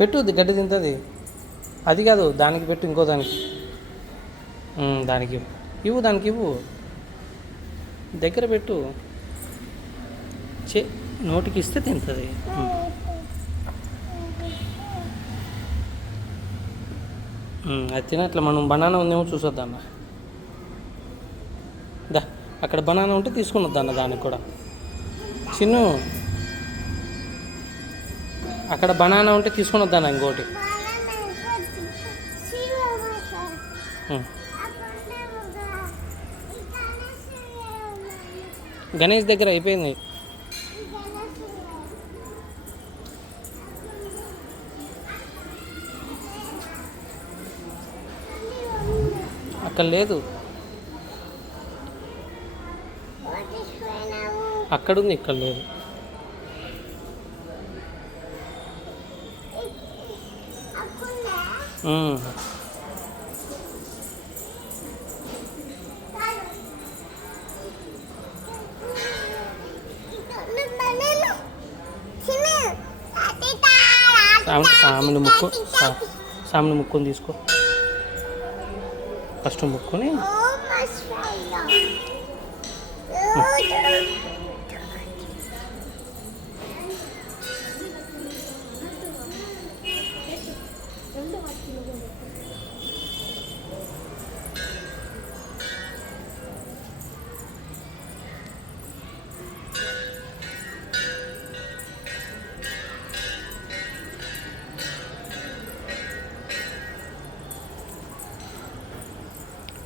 పెట్టు గడ్డి తింటుంది. అది కాదు, దానికి పెట్టు, ఇంకో దానికి. దానికి ఇవ్వు, దానికి ఇవ్వు, దగ్గర పెట్టు. నోటికి ఇస్తే తింటుంది. అది తినట్లే. మనం బనానా ఉందేమో చూసొద్దన్న. దా, అక్కడ బనానా ఉంటే తీసుకుని వద్దన్న. దానికి కూడా చిన్ను, అక్కడ బనానా ఉంటే తీసుకుని వద్దన్న ఇంకోటి. గణేష్ దగ్గర అయిపోయింది. అక్కడ లేదు, అక్కడుంది, ఇక్కడ లేదు. సామిని ముక్కుని తీసుకో. ఫస్ట్ ముక్కుని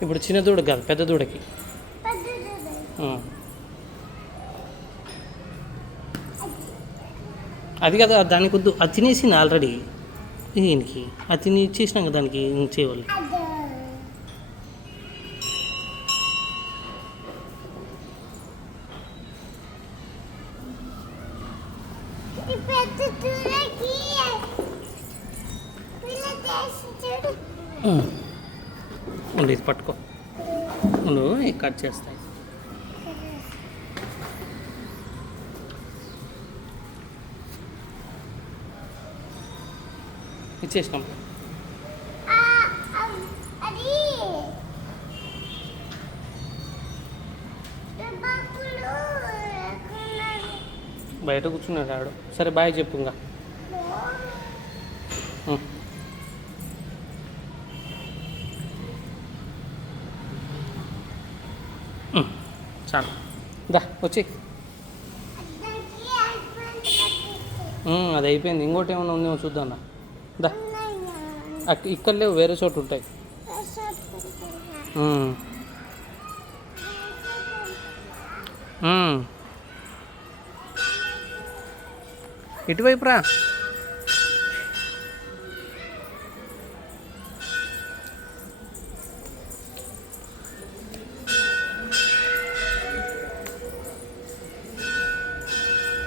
ఇప్పుడు చిన్న దూడకి కాదు, పెద్ద దూడకి. అది కదా, దానికి వద్దు. అది తినేసింది ఆల్రెడీ. దీనికి అది తిని ఇచ్చేసినాక దానికి చేయవాలి. ఉండి ఇది పట్టుకో, నువ్వు కట్ చేస్తాయి. ఇచ్చేసినాం. బయట కూర్చున్నాడు ఆడు. సరే బాయ్ చెప్పు. ఇంకా చాలు, దా వచ్చి. అది అయిపోయింది. ఇంకోటి ఏమన్నా ఉందేమో చూద్దాం. దా, ఇక్కడ లేవు, వేరే చోటు ఉంటాయి. ఇటువైపు రా.